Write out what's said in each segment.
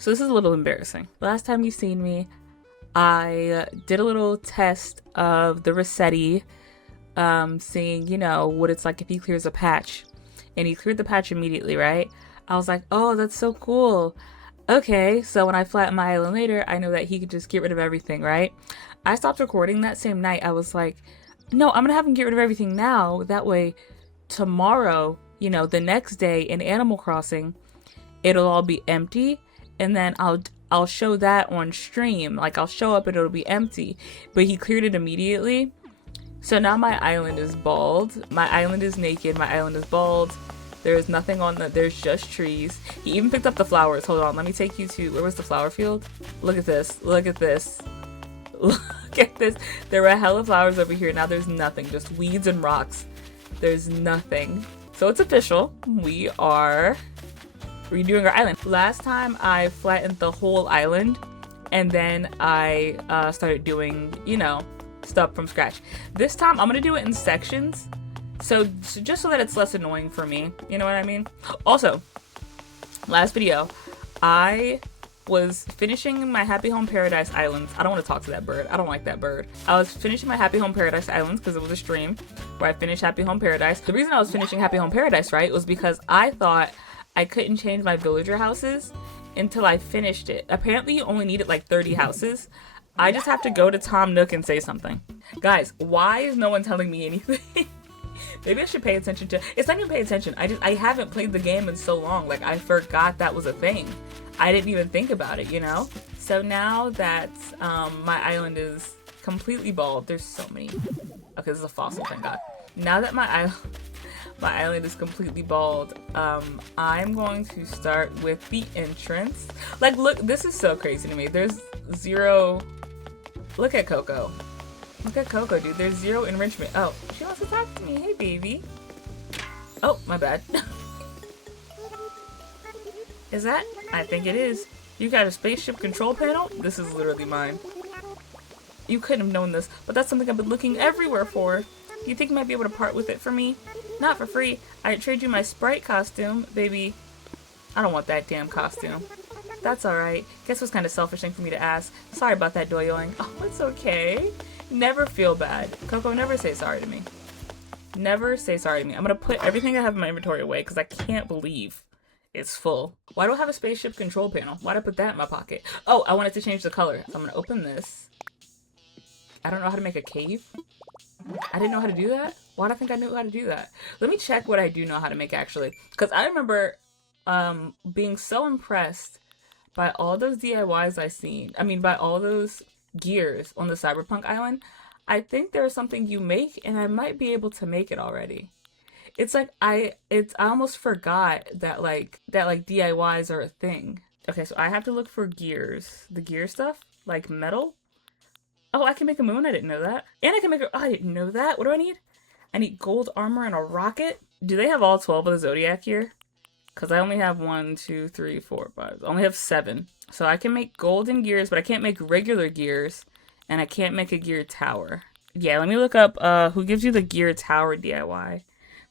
So this is a little embarrassing. Last time you seen me, I did a little test of the Rossetti, seeing, what it's like if he clears a patch. And he cleared the patch immediately, right? I was like, oh, that's so cool. Okay, so when I flatten my island later, I know that he could just get rid of everything, right? I stopped recording that same night. I was like, no, I'm gonna have him get rid of everything now. That way, tomorrow, the next day in Animal Crossing, it'll all be empty, and then I'll show that on stream. Like, I'll show up and it'll be empty. But he cleared it immediately. So now my island is bald. My island is naked. My island is bald. There's nothing on there's just trees. He even picked up the flowers. Hold on, let me take you to, where was the flower field? Look at this. Look at this. Look at this. There were hella flowers over here. Now there's nothing. Just weeds and rocks. There's nothing. So it's official. We are redoing our island. Last time I flattened the whole island, and then I started doing, stuff from scratch. This time I'm gonna do it in sections, so just so that it's less annoying for me. You know what I mean? Also, last video, I was finishing my Happy Home Paradise Islands. I don't want to talk to that bird. I don't like that bird. I was finishing my Happy Home Paradise Islands because it was a stream where I finished Happy Home Paradise. The reason I was finishing Happy Home Paradise, right, was because I thought I couldn't change my villager houses until I finished it. Apparently you only needed like 30 houses. I just have to go to Tom Nook and say something. Guys, why is no one telling me anything? Maybe I should pay attention to, it's not even pay attention. I haven't played the game in so long. Like, I forgot that was a thing. I didn't even think about it, So now that my island is completely bald, there's so many. Okay, this is a fossil, thank God. Now that my island is completely bald, I'm going to start with the entrance. Like, look, this is so crazy to me. There's zero. Look at Coco. Look at Coco, dude. There's zero enrichment. Oh, she wants to talk to me. Hey, baby. Oh, my bad. Is that? I think it is. You got a spaceship control panel? This is literally mine. You couldn't have known this, but that's something I've been looking everywhere for. You think you might be able to part with it for me? Not for free. I'd trade you my Sprite costume, baby. I don't want that damn costume. That's alright. Guess what's kind of selfish thing for me to ask. Sorry about that, doyoing. Oh, it's okay. Never feel bad. Coco, never say sorry to me. Never say sorry to me. I'm gonna put everything I have in my inventory away because I can't believe it's full. Why do I have a spaceship control panel? Why'd I put that in my pocket? Oh, I wanted to change the color. So I'm gonna open this. I don't know how to make a cave. I didn't know how to do that? Why'd I think I knew how to do that? Let me check what I do know how to make, actually. Because I remember being so impressed by all those DIYs I seen. I mean, by all those gears on the Cyberpunk Island. I think there's something you make, and I might be able to make it already. It's like, I almost forgot that DIYs are a thing. Okay, so I have to look for gears. The gear stuff? Like metal? Oh, I can make a moon? I didn't know that. And I can make a, oh, I didn't know that. What do I need? I need gold armor and a rocket. Do they have all 12 of the Zodiac here? Because I only have 1, 2, 3, 4, 5. I only have 7. So I can make golden gears, but I can't make regular gears. And I can't make a gear tower. Yeah, let me look up who gives you the gear tower DIY.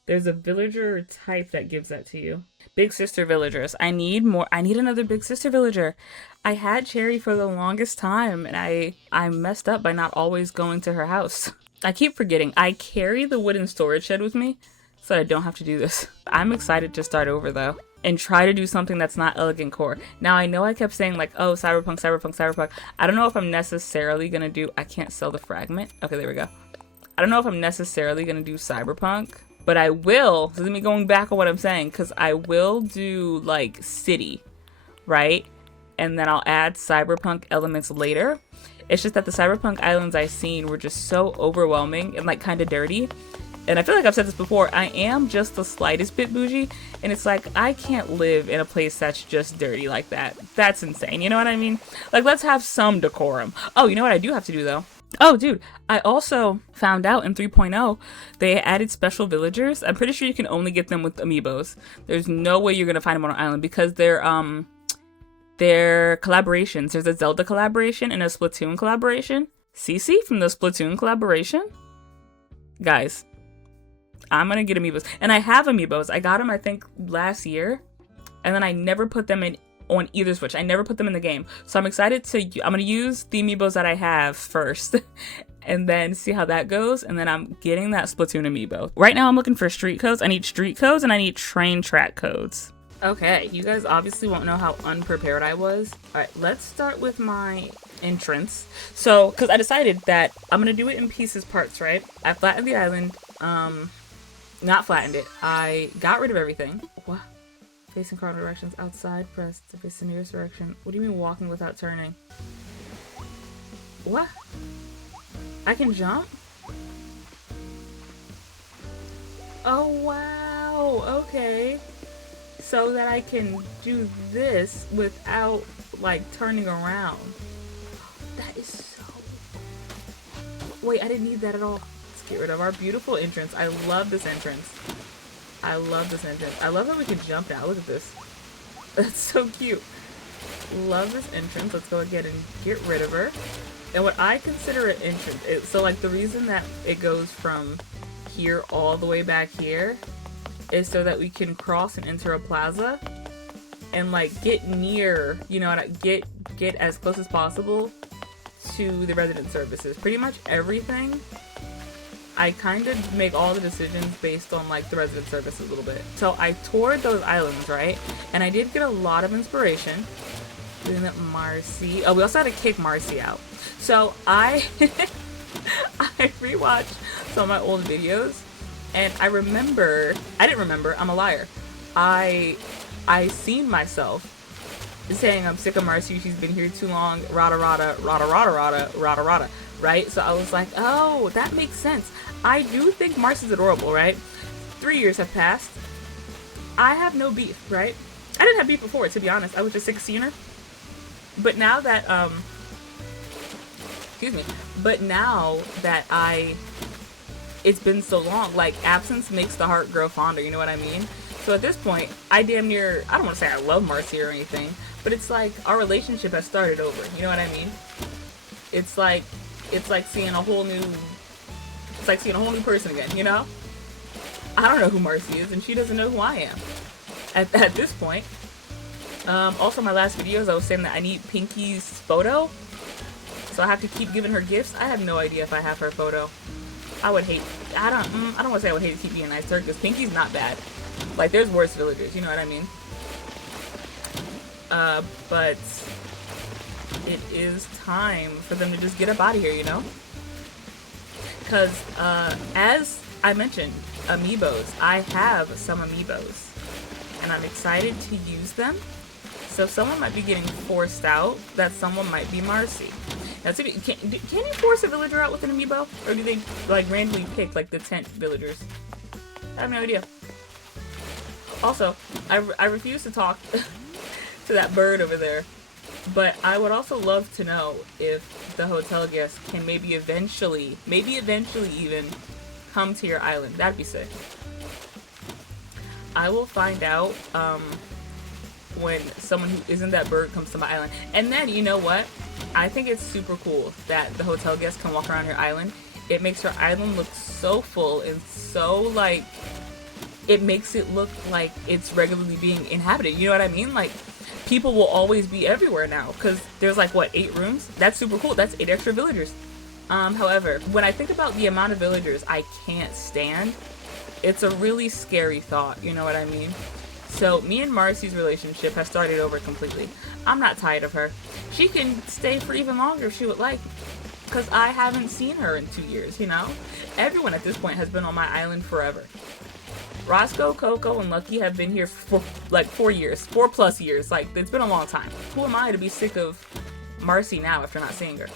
There's a villager type that gives that to you. Big sister villagers. I need more. I need another big sister villager. I had Cherry for the longest time, and I messed up by not always going to her house. I keep forgetting. I carry the wooden storage shed with me, so I don't have to do this. I'm excited to start over, though, and try to do something that's not elegant core. Now, I know I kept saying, like, oh, cyberpunk, cyberpunk, cyberpunk. I don't know if I'm necessarily going to do... I can't sell the fragment. Okay, there we go. I don't know if I'm necessarily going to do cyberpunk, but I will. This is me going back on what I'm saying, because I will do, like, city, right? And then I'll add cyberpunk elements later. It's just that the cyberpunk islands I've seen were just so overwhelming and, like, kind of dirty. And I feel like I've said this before, I am just the slightest bit bougie, and it's like, I can't live in a place that's just dirty like that. That's insane, you know what I mean? Like, let's have some decorum. Oh, you know what I do have to do, though? Oh, dude, I also found out in 3.0, they added special villagers. I'm pretty sure you can only get them with amiibos. There's no way you're gonna find them on an island, because they're collaborations. There's a Zelda collaboration and a Splatoon collaboration. Cece from the Splatoon collaboration? Guys, I'm gonna get amiibos. And I have amiibos. I got them, I think, last year. And then I never put them in on either Switch. I never put them in the game. So I'm excited I'm going to use the amiibos that I have first and then see how that goes. And then I'm getting that Splatoon amiibo. Right now I'm looking for street codes. I need street codes and I need train track codes. Okay, you guys obviously won't know how unprepared I was. All right, let's start with my entrance. So, because I decided that I'm going to do it in pieces parts, right? I flattened the island. Not flattened it. I got rid of everything. What? Facing cardinal directions outside, press to face the nearest direction. What do you mean walking without turning? What? I can jump? Oh, wow. Okay. So that I can do this without, like, turning around. That is so... Wait, I didn't need that at all. Let's get rid of our beautiful entrance. I love this entrance. I love this entrance. I love how we can jump now. Look at this. That's so cute. Love this entrance. Let's go ahead and get rid of her. And what I consider an entrance, so like the reason that it goes from here all the way back here is so that we can cross and enter a plaza and like get near, you know, get as close as possible to the resident services. Pretty much everything, I kind of make all the decisions based on like the resident services a little bit. So I toured those islands, right? And I did get a lot of inspiration. Doing that Marcy. Oh, we also had to kick Marcy out. So I rewatched some of my old videos. And I didn't remember, I'm a liar. I seen myself saying I'm sick of Marcy, she's been here too long, rada rada, rada rada rada, rada rada, right? So I was like, oh, that makes sense. I do think Marcy's adorable, right? 3 years have passed. I have no beef, right? I didn't have beef before, to be honest. I was just sick of seeing her. But now that, it's been so long, like, absence makes the heart grow fonder, you know what I mean? So at this point, I damn near, I don't want to say I love Marcy or anything, but it's like our relationship has started over, you know what I mean? It's like seeing a whole new person again, you know? I don't know who Marcy is, and she doesn't know who I am at this point. Also, my last videos, I was saying that I need Pinky's photo, so I have to keep giving her gifts. I have no idea if I have her photo. I don't want to say I would hate to keep being nice to her, because Pinky's not bad. Like, there's worse villagers, you know what I mean? But it is time for them to just get up out of here, you know? Because, as I mentioned, amiibos, I have some amiibos, and I'm excited to use them. So someone might be getting forced out, that someone might be Marcy. Now, can you force a villager out with an amiibo? Or do they, like, randomly pick, like, the 10 villagers? I have no idea. Also, I refuse to talk to that bird over there. But I would also love to know if the hotel guests can maybe eventually even come to your island. That'd be sick. I will find out, when someone who isn't that bird comes to my island. And then, you know what? I think it's super cool that the hotel guests can walk around your island. It makes your island look so full and so, like, it makes it look like it's regularly being inhabited. You know what I mean? Like, people will always be everywhere now because there's, like, what, 8 rooms? That's super cool. That's 8 extra villagers. However, when I think about the amount of villagers I can't stand, it's a really scary thought. You know what I mean? So, me and Marcy's relationship has started over completely. I'm not tired of her. She can stay for even longer if she would like, because I haven't seen her in 2 years, you know? Everyone at this point has been on my island forever. Roscoe, Coco, and Lucky have been here for, like, 4 years. 4+ years. Like, it's been a long time. Who am I to be sick of Marcy now after not seeing her?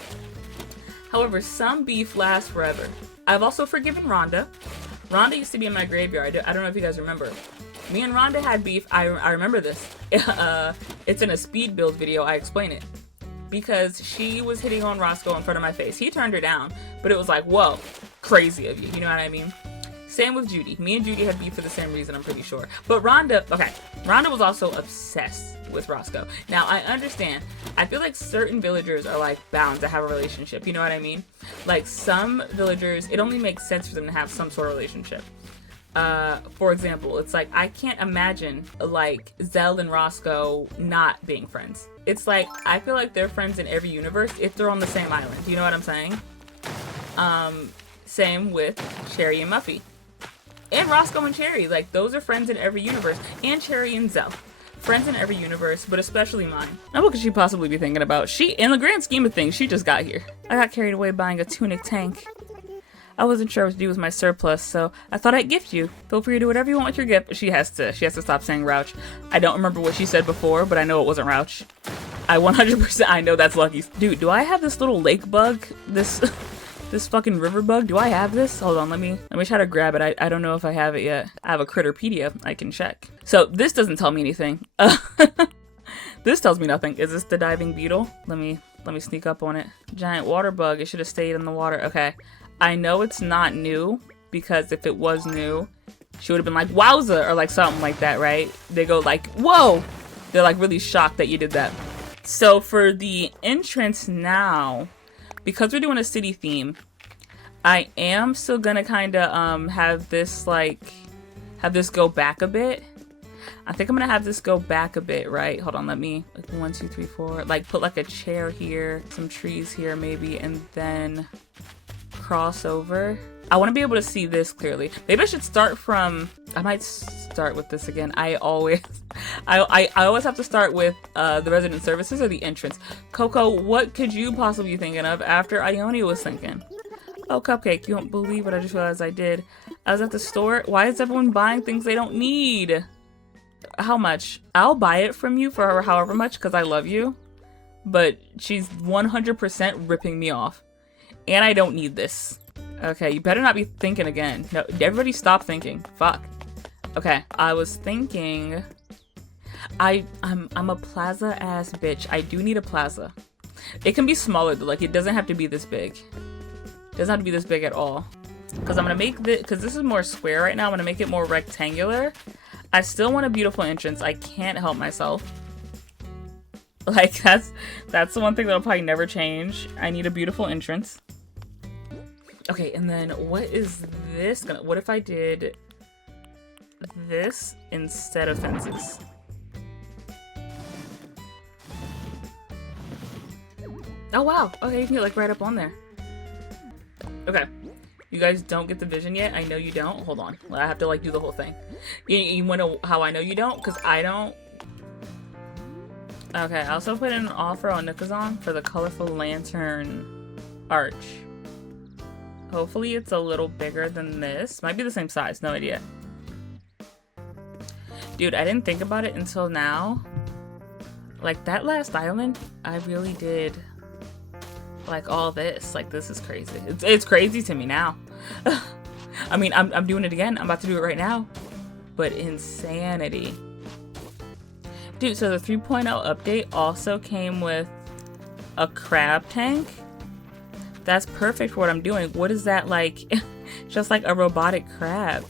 However, some beef lasts forever. I've also forgiven Rhonda. Rhonda used to be in my graveyard. I don't know if you guys remember. Me and Rhonda had beef. I remember this. It's in a speed build video. I explain it. Because she was hitting on Roscoe in front of my face. He turned her down, but it was like, whoa, crazy of you. You know what I mean? Same with Judy. Me and Judy had beef for the same reason, I'm pretty sure. But Rhonda was also obsessed with Roscoe. Now, I understand. I feel like certain villagers are, like, bound to have a relationship. You know what I mean? Like, some villagers, it only makes sense for them to have some sort of relationship. For example, it's like, I can't imagine, like, Zell and Roscoe not being friends. It's like, I feel like they're friends in every universe if they're on the same island. You know what I'm saying? Same with Cherry and Muffy. And Roscoe and Cherry. Like, those are friends in every universe. And Cherry and Zell. Friends in every universe, but especially mine. Now, what could she possibly be thinking about? In the grand scheme of things, she just got here. I got carried away buying a tunic tank. I wasn't sure what to do with my surplus, so I thought I'd gift you. Feel free to do whatever you want with your gift. She has to stop saying Rouch. I don't remember what she said before, but I know it wasn't Rouch. I 100%, I know that's Lucky. Dude, do I have this little lake bug? This fucking river bug? Do I have this? Hold on, let me try to grab it. I don't know if I have it yet. I have a Critterpedia. I can check. So this doesn't tell me anything. This tells me nothing. Is this the diving beetle? Let me sneak up on it. Giant water bug. It should have stayed in the water. Okay. I know it's not new, because if it was new, she would have been like, wowza, or like something like that, right? They go like, whoa! They're like really shocked that you did that. So for the entrance now, because we're doing a city theme, I am still gonna kind of have this go back a bit. I think I'm gonna have this go back a bit, right? Hold on, let me, like 1, 2, 3, 4, like put like a chair here, some trees here maybe, and then cross over. I want to be able to see this clearly. Maybe I should start from, I might start with this again. I always have to start with the resident services or the entrance. Coco, what could you possibly be thinking of after Ione was thinking? Oh, Cupcake, you won't believe what I just realized I did. I was at the store. Why is everyone buying things they don't need? How much? I'll buy it from you for however much because I love you. But she's 100% ripping me off. And I don't need this. Okay, you better not be thinking again. No, everybody stop thinking. Fuck. Okay, I was thinking... I'm a plaza ass bitch. I do need a plaza. It can be smaller though, like it doesn't have to be this big. It doesn't have to be this big at all. Because I'm gonna make this, because this is more square right now, I'm gonna make it more rectangular. I still want a beautiful entrance. I can't help myself. Like that's the one thing that'll probably never change. I need a beautiful entrance. Okay, and then what is this gonna, what if I did this instead of fences? Oh wow, okay, you can get like right up on there. Okay, you guys don't get the vision yet? I know you don't. Hold on, I have to like do the whole thing. You wanna know how I know you don't? Because I don't. Okay, I also put in an offer on Nikazan for the colorful lantern arch. Hopefully it's a little bigger than this. Might be the same size, no idea. Dude, I didn't think about it until now. Like that last island, I really did like all this. Like this is crazy. It's crazy to me now. I mean, I'm doing it again. I'm about to do it right now. But insanity. Dude, so the 3.0 update also came with a crab tank. That's perfect for what I'm doing. What is that like? Just like a robotic crab.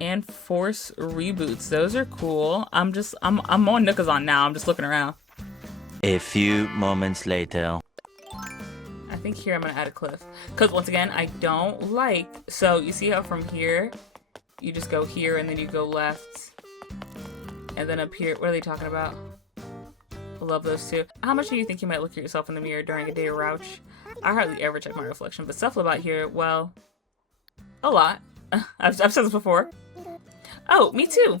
And force reboots. Those are cool. I'm on Nikazan now. I'm just looking around. A few moments later. I think here I'm gonna add a cliff. Because once again, I don't like, so you see how from here, you just go here and then you go left. And then up here, what are they talking about? I love those two. How much do you think you might look at yourself in the mirror during a day of Rouch? I hardly ever check my reflection, but stuff about here, well, a lot. I've said this before. Oh, me too.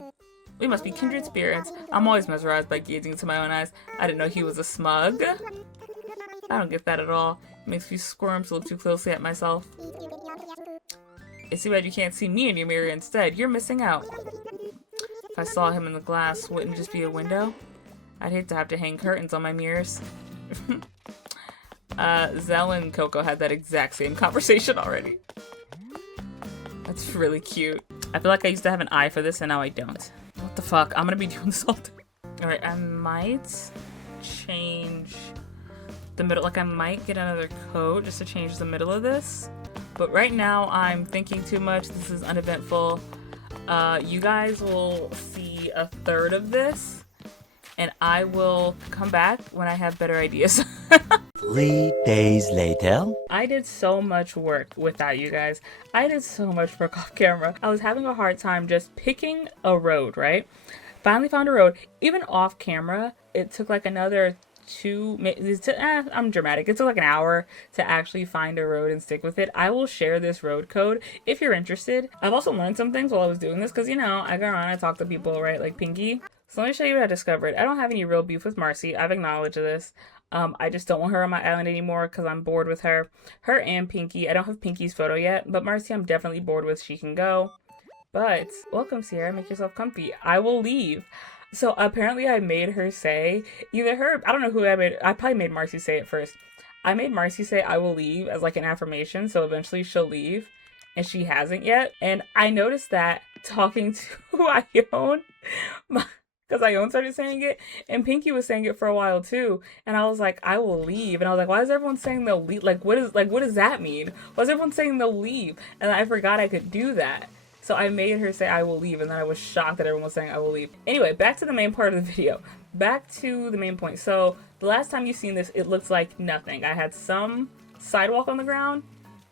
We must be kindred spirits. I'm always mesmerized by gazing into my own eyes. I didn't know he was a smug. I don't get that at all. It makes me squirm to look too closely at myself. It's too bad you can't see me in your mirror instead. You're missing out. If I saw him in the glass, wouldn't it just be a window? I'd hate to have to hang curtains on my mirrors. Zell and Coco had that exact same conversation already. That's really cute. I feel like I used to have an eye for this and now I don't. What the fuck? I'm gonna be doing this all day. Alright, I might change the middle. Like I might get another coat just to change the middle of this. But right now I'm thinking too much. This is uneventful. You guys will see a third of this. And I will come back when I have better ideas. 3 days later. I did so much work with that, you guys. I did so much work off camera. I was having a hard time just picking a road, right? Finally found a road. Even off camera, it took like another I'm dramatic. It took like an hour to actually find a road and stick with it. I will share this road code if you're interested. I've also learned some things while I was doing this because, you know, I go around, I talk to people, right? Like Pinky. So let me show you what I discovered. I don't have any real beef with Marcy. I've acknowledged this. I just don't want her on my island anymore because I'm bored with her. Her and Pinky. I don't have Pinky's photo yet, but Marcy I'm definitely bored with. She can go. But welcome, Sierra. Make yourself comfy. I will leave. So apparently I made her say, either her, I don't know who I probably made Marcy say it first. I made Marcy say I will leave as like an affirmation, so eventually she'll leave, and she hasn't yet. And I noticed that talking to Ione, because Ione started saying it, and Pinky was saying it for a while too. And I was like, I will leave. And I was like, why is everyone saying they'll leave? What does that mean? Why is everyone saying they'll leave? And I forgot I could do that. So I made her say I will leave, and then I was shocked that everyone was saying I will leave. Anyway, back to the main part of the video. Back to the main point. So the last time you've seen this, it looks like nothing. I had some sidewalk on the ground,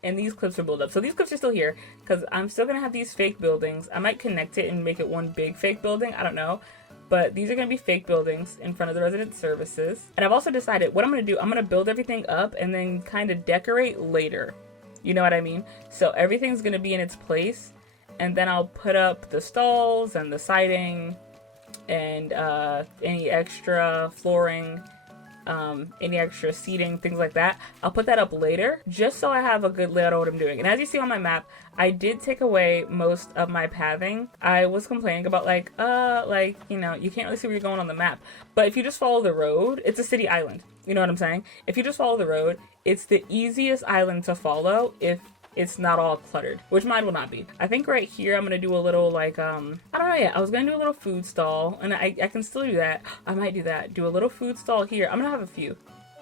and these cliffs are built up. So these cliffs are still here, because I'm still going to have these fake buildings. I might connect it and make it one big fake building. I don't know. But these are going to be fake buildings in front of the resident services. And I've also decided what I'm going to do. I'm going to build everything up and then kind of decorate later. You know what I mean? So everything's going to be in its place. And then I'll put up the stalls and the siding and any extra flooring, any extra seating, things like that. I'll put that up later just so I have a good layout of what I'm doing. And as you see on my map, I did take away most of my pathing. I was complaining about you know, you can't really see where you're going on the map. But if you just follow the road, it's a city island. You know what I'm saying? If you just follow the road, it's the easiest island to follow if it's not all cluttered, which mine will not be. I think right here I'm gonna do a little I don't know yet. I was gonna do a little food stall, and I can still do that. I might do that. Do a little food stall here. I'm gonna have a few.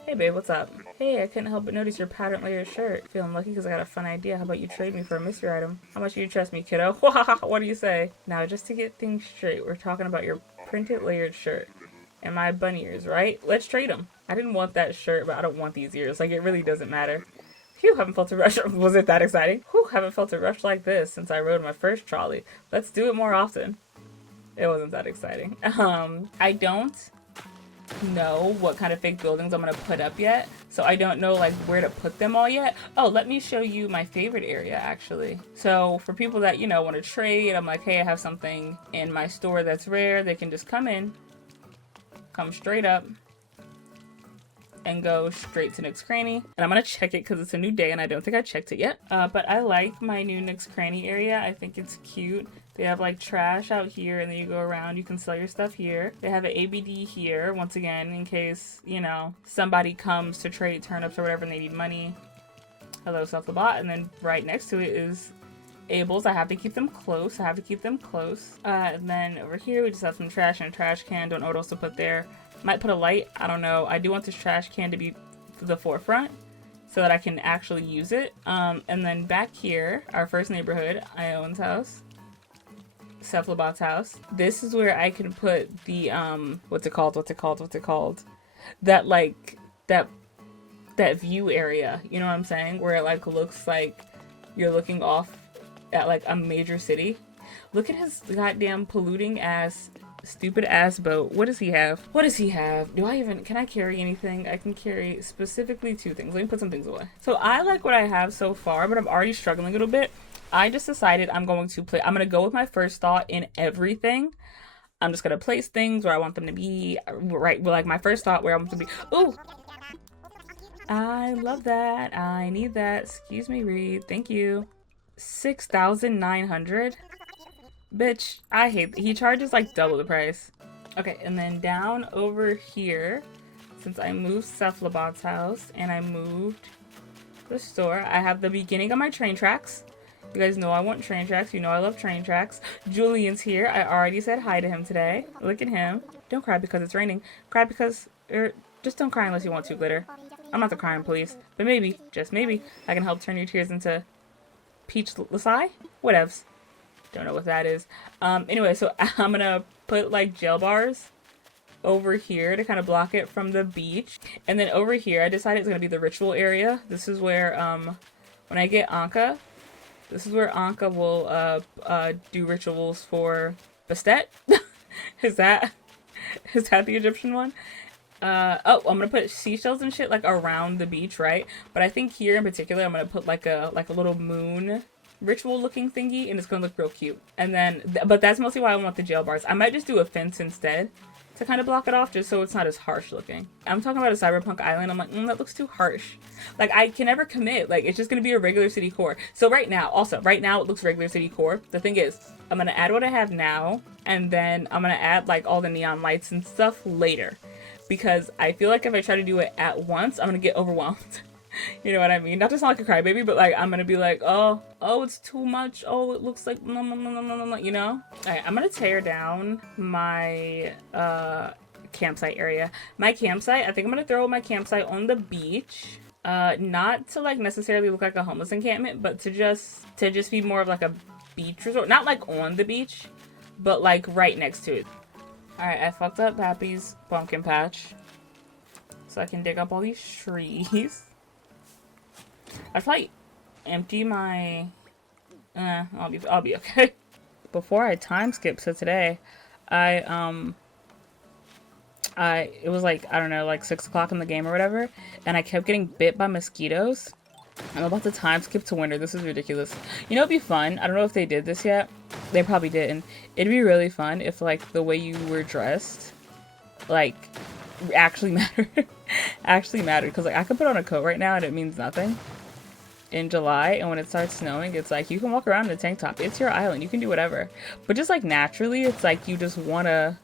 Hey babe, what's up? Hey, I couldn't help but notice your pattern layered shirt. Feeling lucky because I got a fun idea. How about you trade me for a mystery item? How much do you trust me, kiddo? What do you say? Now, just to get things straight, we're talking about your printed layered shirt and my bunny ears, right? Let's trade them. I didn't want that shirt, but I don't want these ears. Like, it really doesn't matter. Phew, haven't felt a rush. Was it that exciting? Whew, haven't felt a rush like this since I rode my first trolley. Let's do it more often. It wasn't that exciting. I don't know what kind of fake buildings I'm gonna put up yet, so I don't know like where to put them all yet. Oh, let me show you my favorite area actually. So for people that, you know, want to trade, I'm like, hey, I have something in my store that's rare. They can just come in, come straight up, and go straight to Nick's Cranny. And I'm gonna check it because it's a new day and I don't think I checked it yet. But I like my new Nick's Cranny area. I think it's cute. They have like trash out here and then you go around, you can sell your stuff here. They have an ABD here, once again, in case, you know, somebody comes to trade turnips or whatever and they need money. Hello, Self-the-Bot. And then right next to it is Abel's. I have to keep them close. And then over here we just have some trash and a trash can. Don't know what else to put there. Might put a light. I don't know. I do want this trash can to be the forefront so that I can actually use it. And then back here, our first neighborhood, Ione's house, Cephalobot's house. This is where I can put the what's it called? That like that view area. You know what I'm saying? Where it like looks like you're looking off at like a major city. Look at his goddamn polluting ass, stupid ass boat. What does he have? Can I carry anything? I can carry specifically 2 things. Let me put some things away. So I like what I have so far, but I'm already struggling a little bit. I just decided I'm going to go with my first thought in everything. I'm just going to place things where I want them to be, right? Like my first thought where I want them to be. Ooh! I love that. I need that. Excuse me, Reed. Thank you. 6,900. Bitch, I hate he charges like double the price. Okay, and then down over here, since I moved Cephalobot's house and I moved the store, I have the beginning of my train tracks. You guys know I want train tracks. You know I love train tracks. Julian's here. I already said hi to him today. Look at him. Don't cry because it's raining. Cry because, just don't cry unless you want to, Glitter. I'm not the crying police, but maybe, just maybe, I can help turn your tears into peach lasai? Whatevs. Don't know what that is. Anyway, so I'm gonna put like jail bars over here to kind of block it from the beach. And then over here, I decided it's going to be the ritual area. This is where, when I get Anka, this is where Anka will do rituals for Bastet. Is that the Egyptian one? Oh, I'm gonna put seashells and shit like around the beach, right? But I think here in particular, I'm gonna put like a little moon ritual looking thingy, and it's gonna look real cute. And then, but that's mostly why I want the jail bars. I might just do a fence instead to kind of block it off, just so it's not as harsh looking. I'm talking about a cyberpunk island. I'm like, that looks too harsh. Like, I can never commit. Like, it's just gonna be a regular city core. So right now it looks regular city core. The thing is, I'm gonna add what I have now, and then I'm gonna add like all the neon lights and stuff later. Because I feel like if I try to do it at once, I'm gonna get overwhelmed. You know what I mean? Not to sound like a crybaby, but like I'm gonna be like, oh, it's too much. Oh, it looks like, you know? Alright, I'm gonna tear down my campsite area. My campsite, I think I'm gonna throw my campsite on the beach. Not to like necessarily look like a homeless encampment, but to just be more of like a beach resort. Not like on the beach, but like right next to it. Alright, I fucked up Pappy's pumpkin patch. So I can dig up all these trees. I probably empty my... I'll be okay. Before I time skip to today, it was like, I don't know, like 6 o'clock in the game or whatever, and I kept getting bit by mosquitoes. I'm about to time skip to winter. This is ridiculous. You know, it'd be fun. I don't know if they did this yet. They probably didn't. It'd be really fun if, like, the way you were dressed, like, actually mattered. Actually mattered. Because, like, I could put on a coat right now and it means nothing. In July, and when it starts snowing, it's like, you can walk around in a tank top. It's your island. You can do whatever. But just, like, naturally, it's like you just want to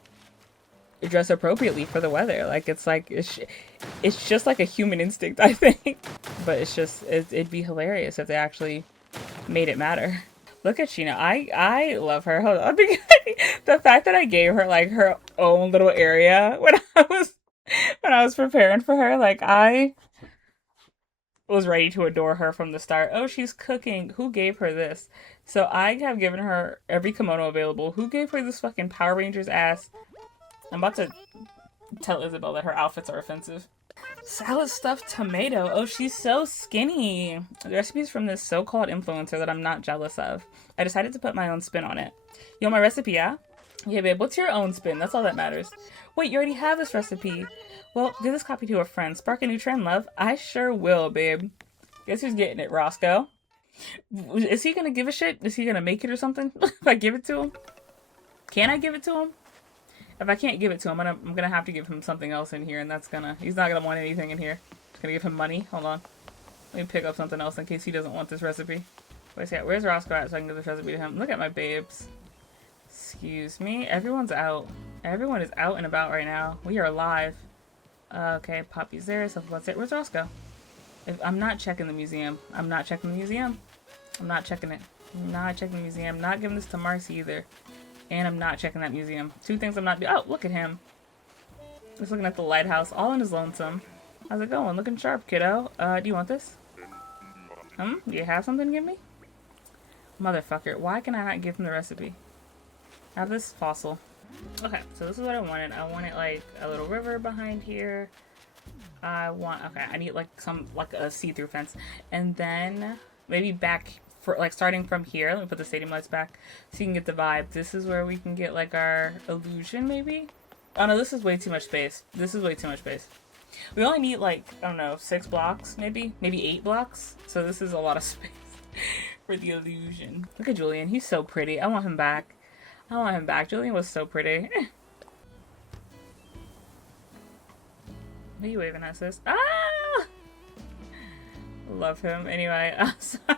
dress appropriately for the weather. Like, it's like, it's just like a human instinct, I think. But it's just, it'd be hilarious if they actually made it matter. Look at Sheena. I love her. Hold on. The fact that I gave her like her own little area when I was preparing for her, like I was ready to adore her from the start. Oh, she's cooking. Who gave her this? So I have given her every kimono available. Who gave her this fucking Power Rangers ass? I'm about to tell Isabel that her outfits are offensive. Salad stuffed tomato. Oh, she's so skinny. The recipe's from this so-called influencer that I'm not jealous of. I decided to put my own spin on it. You want my recipe, yeah? Yeah, babe, what's your own spin? That's all that matters. Wait, you already have this recipe. Well, give this copy to a friend. Spark a new trend, love. I sure will, babe. Guess who's getting it, Roscoe? Is he gonna give a shit? Is he gonna make it or something? If I give it to him? Can I give it to him? If I can't give it to him, I'm gonna have to give him something else in here, and he's not gonna want anything in here. Just gonna give him money. Hold on. Let me pick up something else in case he doesn't want this recipe. Where's Roscoe at so I can give this recipe to him? Look at my babes. Excuse me. Everyone's out. Everyone is out and about right now. We are live. Okay, Poppy's there. So what's it? Where's Roscoe? I'm not checking the museum. I'm not checking the museum. I'm not checking it. I'm not checking the museum. Not giving this to Marcy either. And I'm not checking that museum. Two things I'm not doing. Oh, look at him. Just looking at the lighthouse, all in his lonesome. How's it going? Looking sharp, kiddo. Do you want this? Do you have something to give me? Motherfucker, why can I not give him the recipe? I have this fossil. Okay, so this is what I wanted. I wanted, like, a little river behind here. I need, like, a see-through fence. And then, maybe back... starting from here, let me put the stadium lights back so you can get the vibe. This is where we can get like our illusion, maybe? Oh no, this is way too much space. This is way too much space. We only need like, I don't know, 6 blocks maybe? Maybe 8 blocks? So this is a lot of space for the illusion. Look at Julian, he's so pretty. I want him back. I want him back. Julian was so pretty. What are you waving at, sis? Ah! Love him. Anyway, sorry.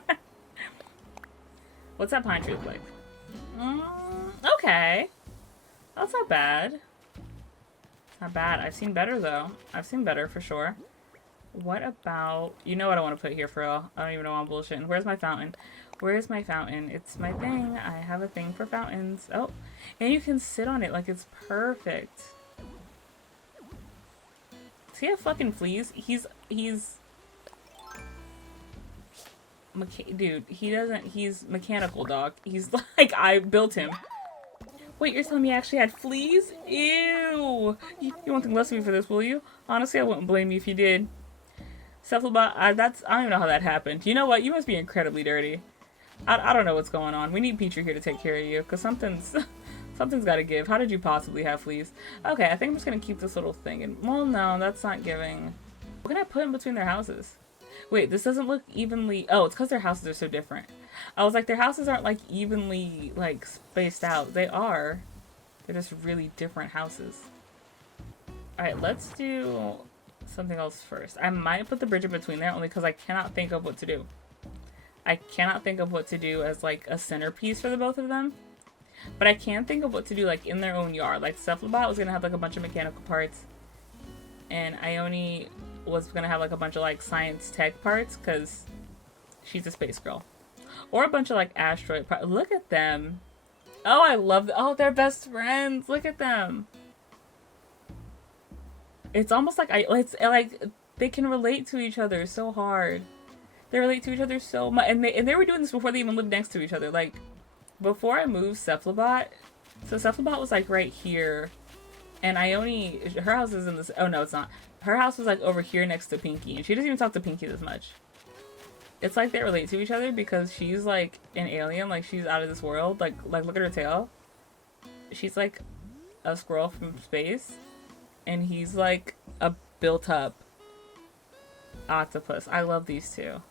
What's that pine tree look like? Okay. That's not bad. Not bad. I've seen better, though. I've seen better, for sure. What about... You know what I want to put here, for real. I don't even know why I'm bullshitting. Where's my fountain? Where's my fountain? It's my thing. I have a thing for fountains. Oh. And you can sit on it like it's perfect. Does he have fucking fleas? He's... Dude, he doesn't, he's mechanical, dog. He's like, I built him. Wait, you're telling me I actually had fleas? Ew! You won't think less of me for this, will you? Honestly, I wouldn't blame you if you did. Cephalobot, I don't even know how that happened. You know what? You must be incredibly dirty. I don't know what's going on. We need Petrie here to take care of you, because something's got to give. How did you possibly have fleas? Okay, I think I'm just going to keep this little thing. And well, no, that's not giving. What can I put in between their houses? Wait, this doesn't look evenly. Oh, it's because their houses are so different. I was like, their houses aren't like evenly like spaced out. They are. They're just really different houses. Alright, let's do something else first. I might put the bridge in between there only because I cannot think of what to do. I cannot think of what to do as like a centerpiece for the both of them. But I can think of what to do like in their own yard. Like Cephalobot was gonna have like a bunch of mechanical parts. And Ione was gonna have like a bunch of like science tech parts because she's a space girl. Or a bunch of like asteroid parts. Look at them. Oh, I love them. Oh, they're best friends. Look at them. It's almost like it's like they can relate to each other so hard. They relate to each other so much, and they were doing this before they even lived next to each other. Like before I moved Cephalobot, so Cephalobot was like right here, and Ione, her house is in this. Oh no, it's not. Her house was like over here next to Pinky, and she doesn't even talk to Pinky this much. It's like they relate to each other because she's like an alien, like she's out of this world. Like look at her tail. She's like a squirrel from space, and he's like a built-up octopus. I love these two.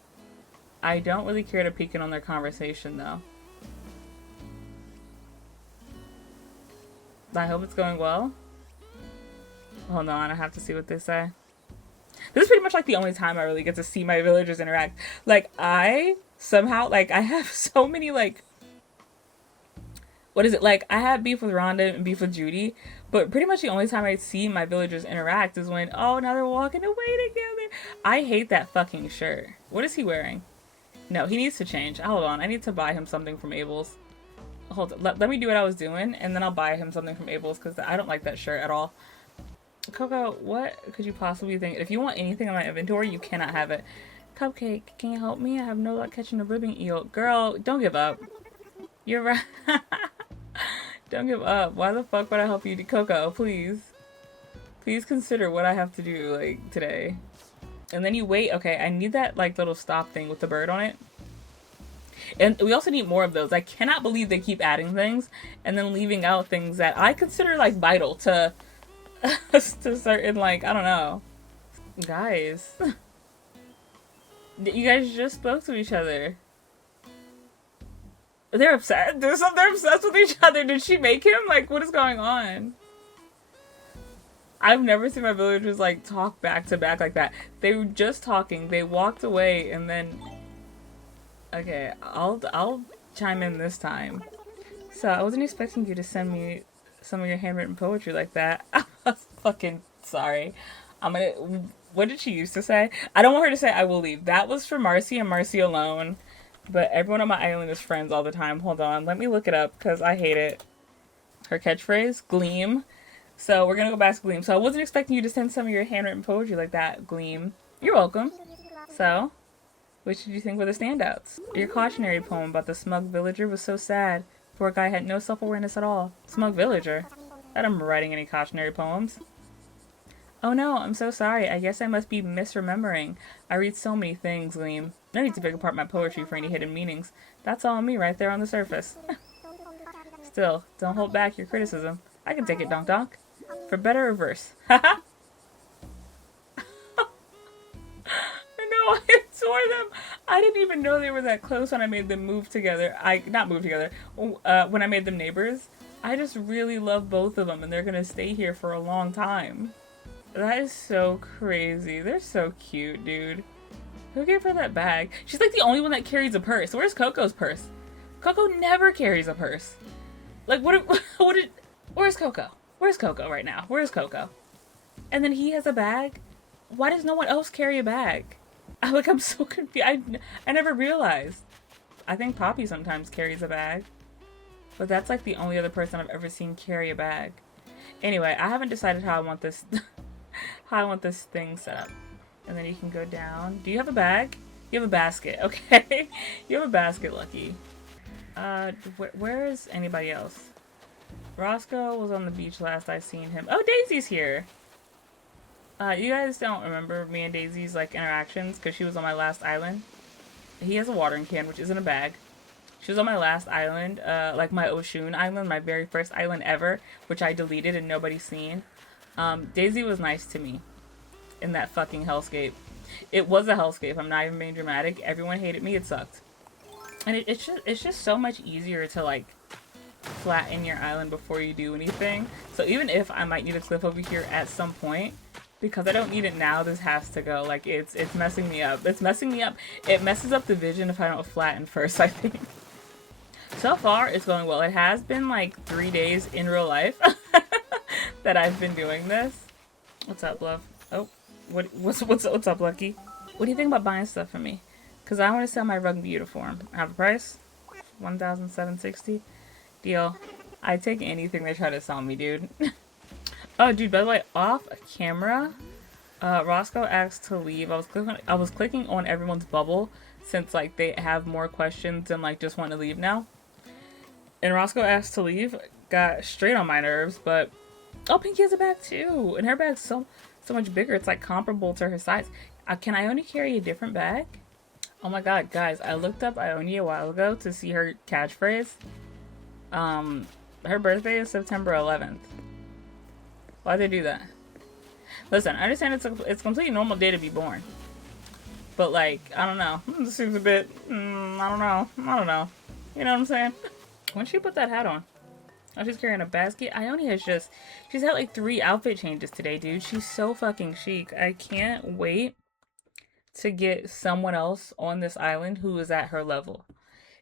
I don't really care to peek in on their conversation though. I hope it's going well. Hold on, I have to see what they say. This is pretty much like the only time I really get to see my villagers interact. Like I somehow, like I have so many like, what is it? Like I have beef with Rhonda and beef with Judy, but pretty much the only time I see my villagers interact is when, oh, now they're walking away together. I hate that fucking shirt. What is he wearing? No, he needs to change. Hold on, I need to buy him something from Abel's. Hold on, let me do what I was doing, and then I'll buy him something from Abel's, because I don't like that shirt at all. Coco, what could you possibly think? If you want anything in my inventory, you cannot have it. Cupcake, can you help me? I have no luck catching a ribbon eel. Girl, don't give up. You're right. Don't give up. Why the fuck would I help you? Coco, please. Please consider what I have to do, like, today. And then you wait. Okay, I need that, like, little stop thing with the bird on it. And we also need more of those. I cannot believe they keep adding things and then leaving out things that I consider, like, vital to to certain, like, I don't know. Guys. You guys just spoke to each other. They're upset. They're obsessed with each other. Did she make him? Like, what is going on? I've never seen my villagers, like, talk back to back like that. They were just talking. They walked away and then... Okay, I'll chime in this time. So, I wasn't expecting you to send me some of your handwritten poetry like that. I was fucking sorry. What did she used to say? I don't want her to say I will leave. That was for Marcy and Marcy alone. But everyone on my island is friends all the time. Hold on, let me look it up because I hate it. Her catchphrase, Gleam. So we're gonna go back to Gleam. So I wasn't expecting you to send some of your handwritten poetry like that, Gleam. You're welcome. So, which did you think were the standouts? Your cautionary poem about the smug villager was so sad. Poor guy had no self-awareness at all. Smug villager? I don't remember writing any cautionary poems. Oh no, I'm so sorry. I guess I must be misremembering. I read so many things, Gleam. No need to pick apart my poetry for any hidden meanings. That's all me right there on the surface. Still, don't hold back your criticism. I can take it, Donk Donk. For better or worse. Haha! No, I adore them. I didn't even know they were that close when I made them move together. Not move together. When I made them neighbors. I just really love both of them, and they're gonna stay here for a long time. That is so crazy. They're so cute, dude. Who gave her that bag? She's like the only one that carries a purse. Where's Coco's purse? Coco never carries a purse. Like, where's Coco? Where's Coco right now? Where's Coco? And then he has a bag? Why does no one else carry a bag? I'm so confused. I never realized. I think Poppy sometimes carries a bag. But that's like the only other person I've ever seen carry a bag. Anyway, I haven't decided how I want this how I want this thing set up. And then you can go down. Do you have a bag? You have a basket. Okay. You have a basket, Lucky. Where is anybody else? Roscoe was on the beach last I seen him. Oh, Daisy's here. You guys don't remember me and Daisy's like interactions because she was on my last island. He has a watering can, which isn't a bag. She was on my last island, like my Oshun island, my very first island ever, which I deleted and nobody's seen. Daisy was nice to me in that fucking hellscape. It was a hellscape. I'm not even being dramatic. Everyone hated me. It sucked. And it's just so much easier to like flatten your island before you do anything. So even if I might need a cliff over here at some point, because I don't need it now, this has to go. Like it's messing me up. It's messing me up. It messes up the vision if I don't flatten first, I think. So far, it's going well. It has been like 3 days in real life that I've been doing this. What's up, love? Oh, what's up, Lucky? What do you think about buying stuff for me? Cause I want to sell my rugby uniform. I have a price, $1,760. Deal. I take anything they try to sell me, dude. Oh, dude. By the way, off camera, Roscoe asked to leave. I was clicking on everyone's bubble since like they have more questions and like just want to leave now. And Roscoe asked to leave. Got straight on my nerves, but oh, Pinky has a bag too, and her bag's so much bigger. It's like comparable to her size. Can Ione carry a different bag? Oh my god, guys! I looked up Ione a while ago to see her catchphrase. Her birthday is September 11th. Why'd they do that? Listen, I understand it's a completely normal day to be born. But like, I don't know. This seems a bit, I don't know. You know what I'm saying? When she put that hat on? Oh, she's carrying a basket. Ione has she's had like 3 outfit changes today, dude. She's so fucking chic. I can't wait to get someone else on this island who is at her level.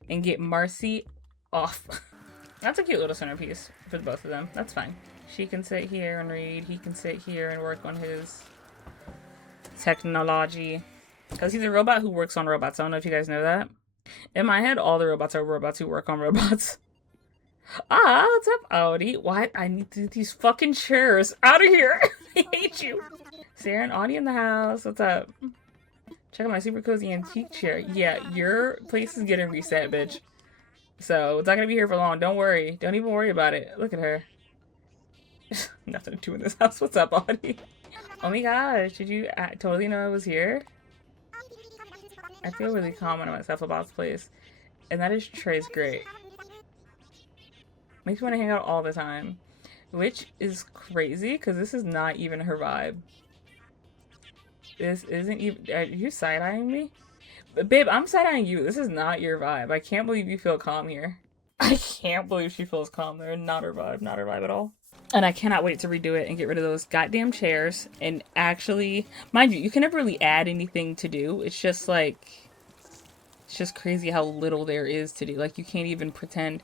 And get Marcy off. That's a cute little centerpiece for both of them. That's fine. She can sit here and read. He can sit here and work on his technology. Because he's a robot who works on robots. I don't know if you guys know that. In my head, all the robots are robots who work on robots. Ah, what's up, Audi? What? I need these fucking chairs out of here. I hate you. Sarah and Audi in the house. What's up? Check out my super cozy antique chair. Yeah, your place is getting reset, bitch. So, it's not gonna be here for long. Don't worry. Don't even worry about it. Look at her. Nothing to do in this house. What's up, Audi? Oh my gosh, did you totally know I was here? I feel really calm on myself about this place. And that is Trey's great. Makes me want to hang out all the time. Which is crazy, because this is not even her vibe. This isn't even... Are you side-eyeing me? Babe, I'm side-eyeing you. This is not your vibe. I can't believe you feel calm here. I can't believe she feels calm there. Not her vibe. Not her vibe at all. And I cannot wait to redo it and get rid of those goddamn chairs. And actually, mind you, you can never really add anything to do. It's just like... It's just crazy how little there is to do. Like, you can't even pretend.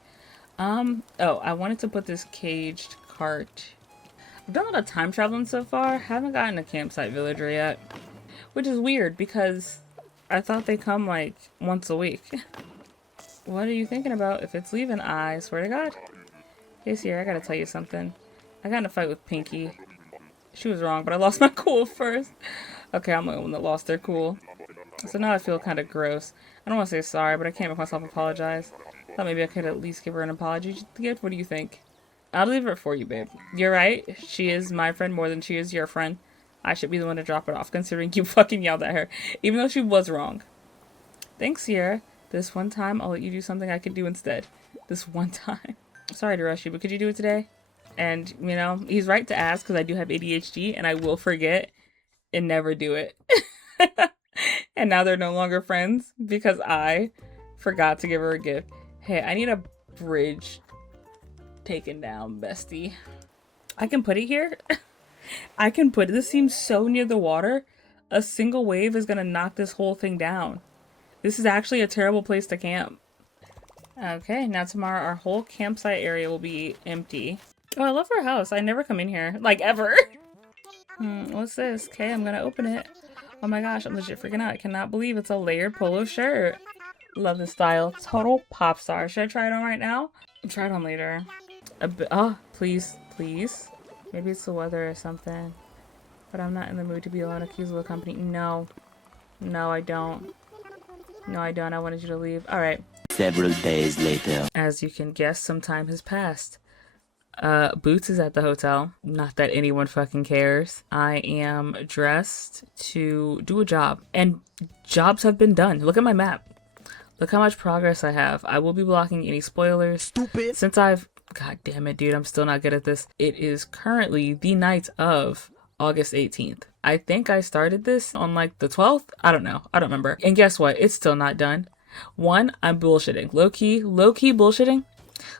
Oh, I wanted to put this caged cart. I've done a lot of time traveling so far. Haven't gotten a campsite villager yet. Which is weird because I thought they come like once a week. What are you thinking about? If it's leaving, I swear to God. Hey, Sierra, I gotta tell you something. I got in a fight with Pinky. She was wrong, but I lost my cool first. Okay, I'm the one that lost their cool. So now I feel kind of gross. I don't want to say sorry, but I can't make myself apologize. Thought maybe I could at least give her an apology gift. What do you think? I'll leave it for you, babe. You're right. She is my friend more than she is your friend. I should be the one to drop it off, considering you fucking yelled at her, even though she was wrong. Thanks, Sierra. This one time, I'll let you do something I could do instead. This one time. Sorry to rush you, but could you do it today? And, you know, he's right to ask, because I do have ADHD, and I will forget and never do it. And now they're no longer friends, because I forgot to give her a gift. Hey, I need a bridge taken down, bestie. I can put it here. I can put it. This seems so near the water. A single wave is going to knock this whole thing down. This is actually a terrible place to camp. Okay, now tomorrow our whole campsite area will be empty. Oh, I love her house. I never come in here. Like, ever. What's this? Okay, I'm going to open it. Oh my gosh, I'm legit freaking out. I cannot believe it's a layered polo shirt. Love this style. Total pop star. Should I try it on right now? I'll try it on later. Oh, please, please. Maybe it's the weather or something. But I'm not in the mood to be alone accused of the company. No. No, I don't. No, I don't. I wanted you to leave. Alright. Several days later. As you can guess, some time has passed. Boots is at the hotel. Not that anyone fucking cares. I am dressed to do a job. And jobs have been done. Look at my map. Look how much progress I have. I will be blocking any spoilers. Stupid. Since I've... God damn it, dude. I'm still not good at this. It is currently the night of August 18th. I think I started this on like the 12th. I don't know. I don't remember. And guess what? It's still not done. One, I'm bullshitting. Low-key bullshitting.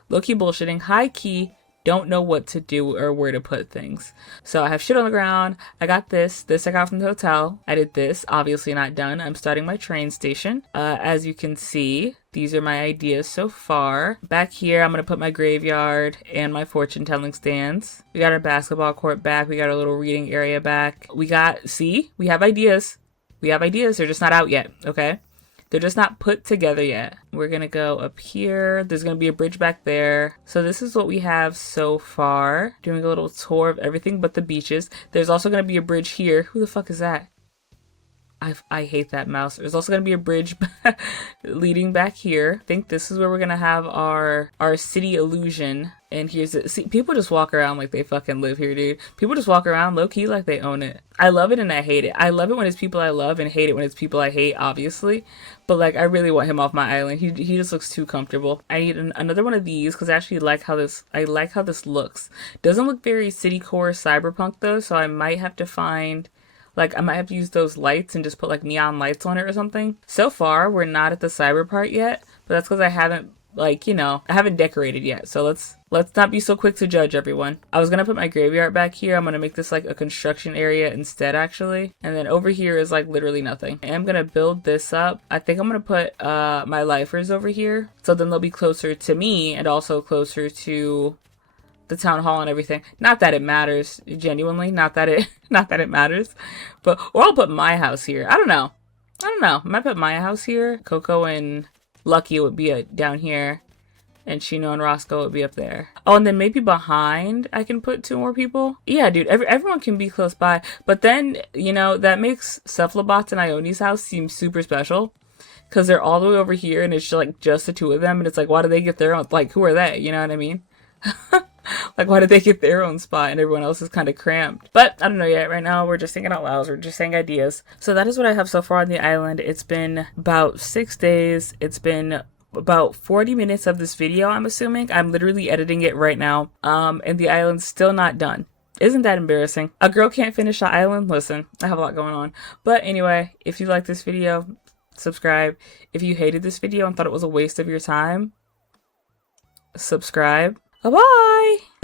Low-key bullshitting. High-key don't know what to do or where to put things. So I have shit on the ground. I got this I got from the hotel. I did this, obviously not done. I'm starting my train station. As you can see, these are my ideas so far. Back here, I'm gonna put my graveyard and my fortune telling stands. We got our basketball court back. We got our little reading area back. We have ideas. They're just not out yet, okay? They're just not put together yet. We're gonna go up here. There's gonna be a bridge back there. So this is what we have so far. Doing a little tour of everything but the beaches. There's also gonna be a bridge here. Who the fuck is that? I hate that mouse. There's also gonna be a bridge leading back here. I think this is where we're gonna have our city illusion. And here's it. See, people just walk around like they fucking live here, dude. People just walk around low-key like they own it. I love it and I hate it. I love it when it's people I love and hate it when it's people I hate, obviously. But like, I really want him off my island. He just looks too comfortable. I need another one of these because I actually like how this looks. Doesn't look very citycore cyberpunk though, so I might have to find... Like, I might have to use those lights and just put, like, neon lights on it or something. So far, we're not at the cyber part yet, but that's because I haven't, like, you know, I haven't decorated yet. So let's not be so quick to judge, everyone. I was going to put my graveyard back here. I'm going to make this, like, a construction area instead, actually. And then over here is, like, literally nothing. I am going to build this up. I think I'm going to put my lifers over here. So then they'll be closer to me and also closer to... the town hall and everything. Not that it matters, genuinely. Not that it matters. But, or I'll put my house here. I don't know. I might put my house here. Coco and Lucky would be down here. And Chino and Roscoe would be up there. Oh, and then maybe behind I can put 2 more people. Yeah, dude, everyone can be close by. But then, you know, that makes Cephalobots and Ione's house seem super special. Because they're all the way over here and it's like just the 2 of them. And it's like, why do they get their own? Like, who are they? You know what I mean? Like, why did they get their own spot and everyone else is kind of cramped? But I don't know yet. Right now, we're just thinking out loud. We're just saying ideas. So that is what I have so far on the island. It's been about 6 days. It's been about 40 minutes of this video, I'm assuming. I'm literally editing it right now. And the island's still not done. Isn't that embarrassing? A girl can't finish the island? Listen, I have a lot going on. But anyway, if you like this video, subscribe. If you hated this video and thought it was a waste of your time, subscribe. Bye-bye!